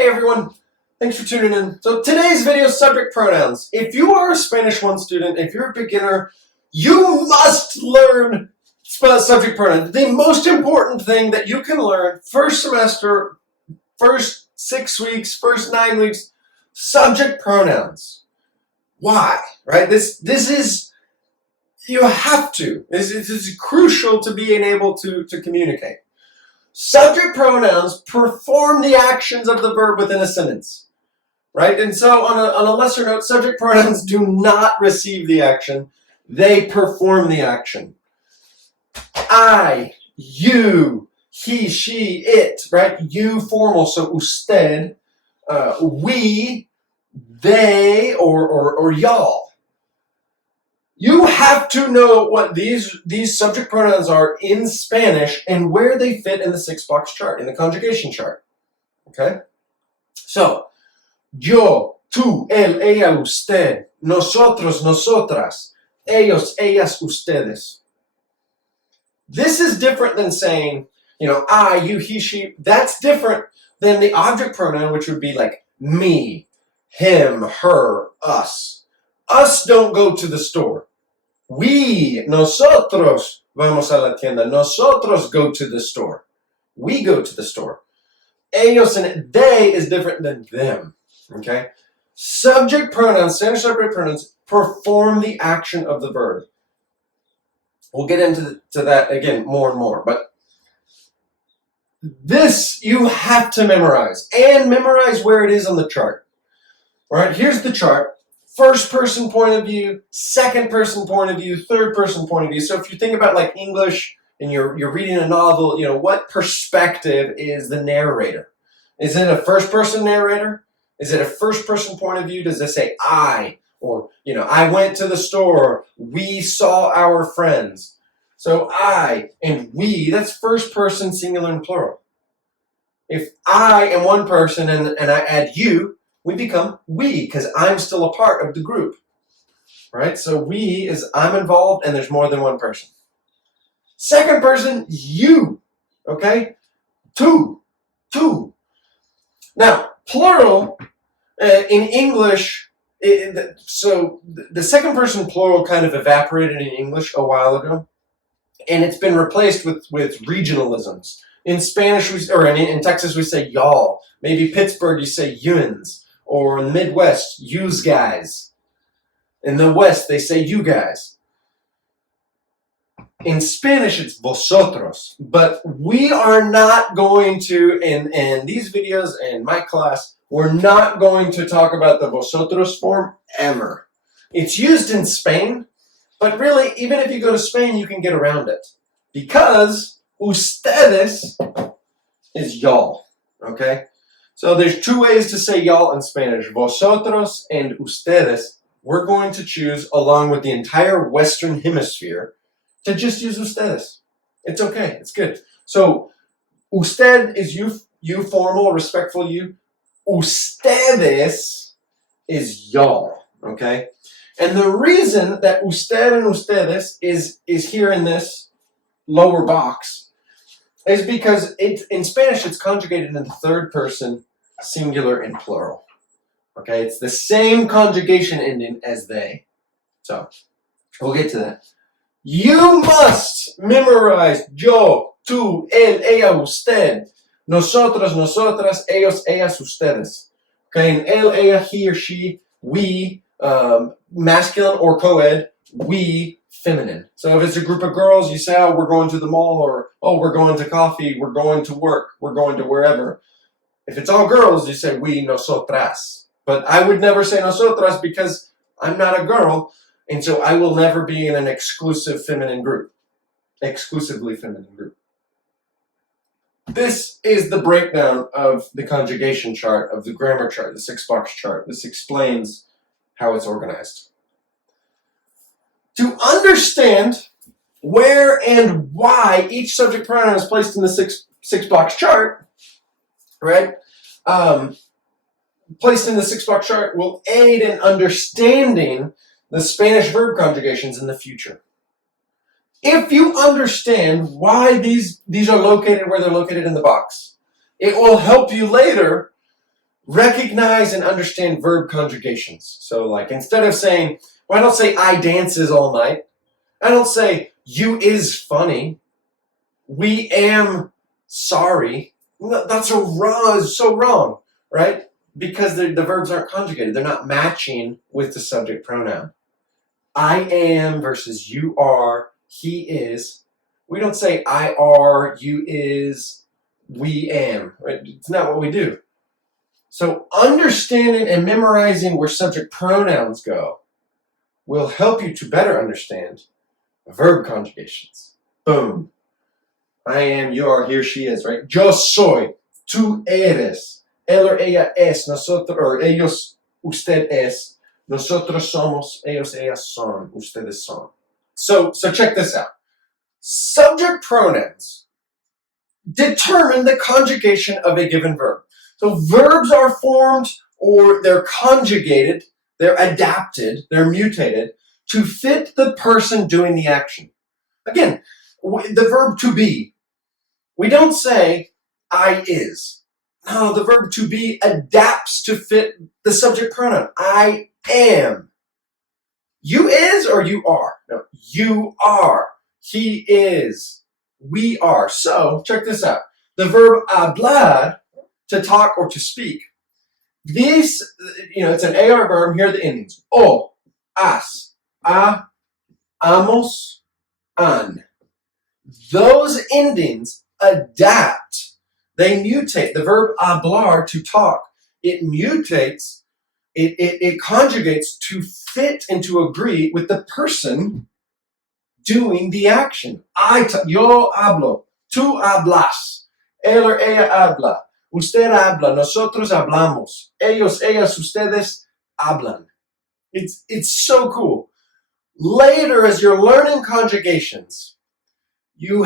Hey everyone, thanks for tuning in. So today's video is subject pronouns. If you are a Spanish 1 student, if you're a beginner, you must learn subject pronouns. The most important thing that you can learn first semester, first 6 weeks, first 9 weeks, subject pronouns. Why? Right? This is, you have to. This is crucial to being able to communicate. Subject pronouns perform the actions of the verb within a sentence, right? And so on a lesser note, subject pronouns do not receive the action. They perform the action. I, you, he, she, it, right? You formal, so usted, we, they, or y'all. You have to know what these subject pronouns are in Spanish and where they fit in the 6-box chart, in the conjugation chart. Okay? So, yo, tú, él, ella, usted, nosotros, nosotras, ellos, ellas, ustedes. This is different than saying, I, you, he, she. That's different than the object pronoun, which would be like me, him, her, us. Us don't go to the store. We, nosotros, vamos a la tienda. Nosotros go to the store. We go to the store. Ellos and they is different than them. Okay? Subject pronouns, Spanish subject pronouns, perform the action of the verb. We'll get into that again more and more. But this you have to memorize. And memorize where it is on the chart. All right, here's the chart. First person point of view, second person point of view, third person point of view. So if you think about like English and you're reading a novel, what perspective is the narrator? Is it a first person narrator? Is it a first person point of view? Does it say I? Or, I went to the store, we saw our friends. So I and we, that's first person singular and plural. If I am one person and I add you, we become we, because I'm still a part of the group, right? So we is I'm involved and there's more than one person. Second person, you, okay? Two. Now, plural in English, so the second person plural kind of evaporated in English a while ago, and it's been replaced with regionalisms. In Spanish, in Texas, we say y'all. Maybe Pittsburgh, you say yuns. Or in the Midwest, yous guys. In the West, they say you guys. In Spanish, it's vosotros. But we are not going to, in these videos, in my class, we're not going to talk about the vosotros form ever. It's used in Spain, but really, even if you go to Spain, you can get around it. Because ustedes is y'all, okay? So there's 2 ways to say y'all in Spanish, vosotros and ustedes. We're going to choose, along with the entire Western Hemisphere, to just use ustedes. It's okay, it's good. So usted is you formal, respectful you. Ustedes is y'all, okay? And the reason that usted and ustedes is here in this lower box is because in Spanish it's conjugated in the third person, singular and plural. Okay, it's the same conjugation ending as they. So, we'll get to that. You must memorize yo, tú, él, ella, usted, nosotros, nosotras, ellos, ellas, ustedes. Okay, and él, ella, he or she, we, masculine or co-ed, we, feminine. So if it's a group of girls, you say, oh, we're going to the mall, or oh, we're going to coffee, we're going to work, we're going to wherever. If it's all girls, you say we, nosotras. But I would never say nosotras because I'm not a girl, and so I will never be in an exclusive feminine group. Exclusively feminine group. This is the breakdown of the conjugation chart, of the grammar chart, the 6-box chart. This explains how it's organized. To understand where and why each subject pronoun is placed in the 6-box chart, right? Placed in the 6-box chart will aid in understanding the Spanish verb conjugations in the future. If you understand why these are located where they're located in the box, it will help you later recognize and understand verb conjugations. So like instead of saying, well, I don't say I dances all night. I don't say you is funny. We am sorry. No, that's so wrong, right? Because the verbs aren't conjugated. They're not matching with the subject pronoun. I am versus you are, he is. We don't say I are, you is, we am. Right? It's not what we do. So understanding and memorizing where subject pronouns go will help you to better understand verb conjugations. Boom. I am, you are, he or she is, right? Yo soy, tú eres, él or ella es, nosotros, or ellos, usted es, nosotros somos, ellos, ellas son, ustedes son. So check this out. Subject pronouns determine the conjugation of a given verb. So verbs are formed or they're conjugated, they're adapted, they're mutated to fit the person doing the action. Again, the verb to be. We don't say I is. No, the verb to be adapts to fit the subject pronoun. I am. You is or you are? No, you are. He is. We are. So, check this out. The verb hablar, to talk or to speak. This, it's an AR verb. Here are the endings. O, as, a, amos, an. Those endings adapt. They mutate. The verb hablar, to talk, it mutates, it conjugates to fit and to agree with the person doing the action. Yo hablo, tú hablas, él or ella habla, usted habla, nosotros hablamos, ellos, ellas, ustedes hablan. It's so cool. Later, as you're learning conjugations, you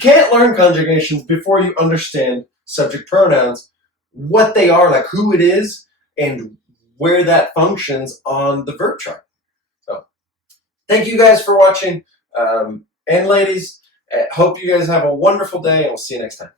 can't learn conjugations before you understand subject pronouns, what they are, like who it is, and where that functions on the verb chart. So, thank you guys for watching. And ladies, hope you guys have a wonderful day, and we'll see you next time.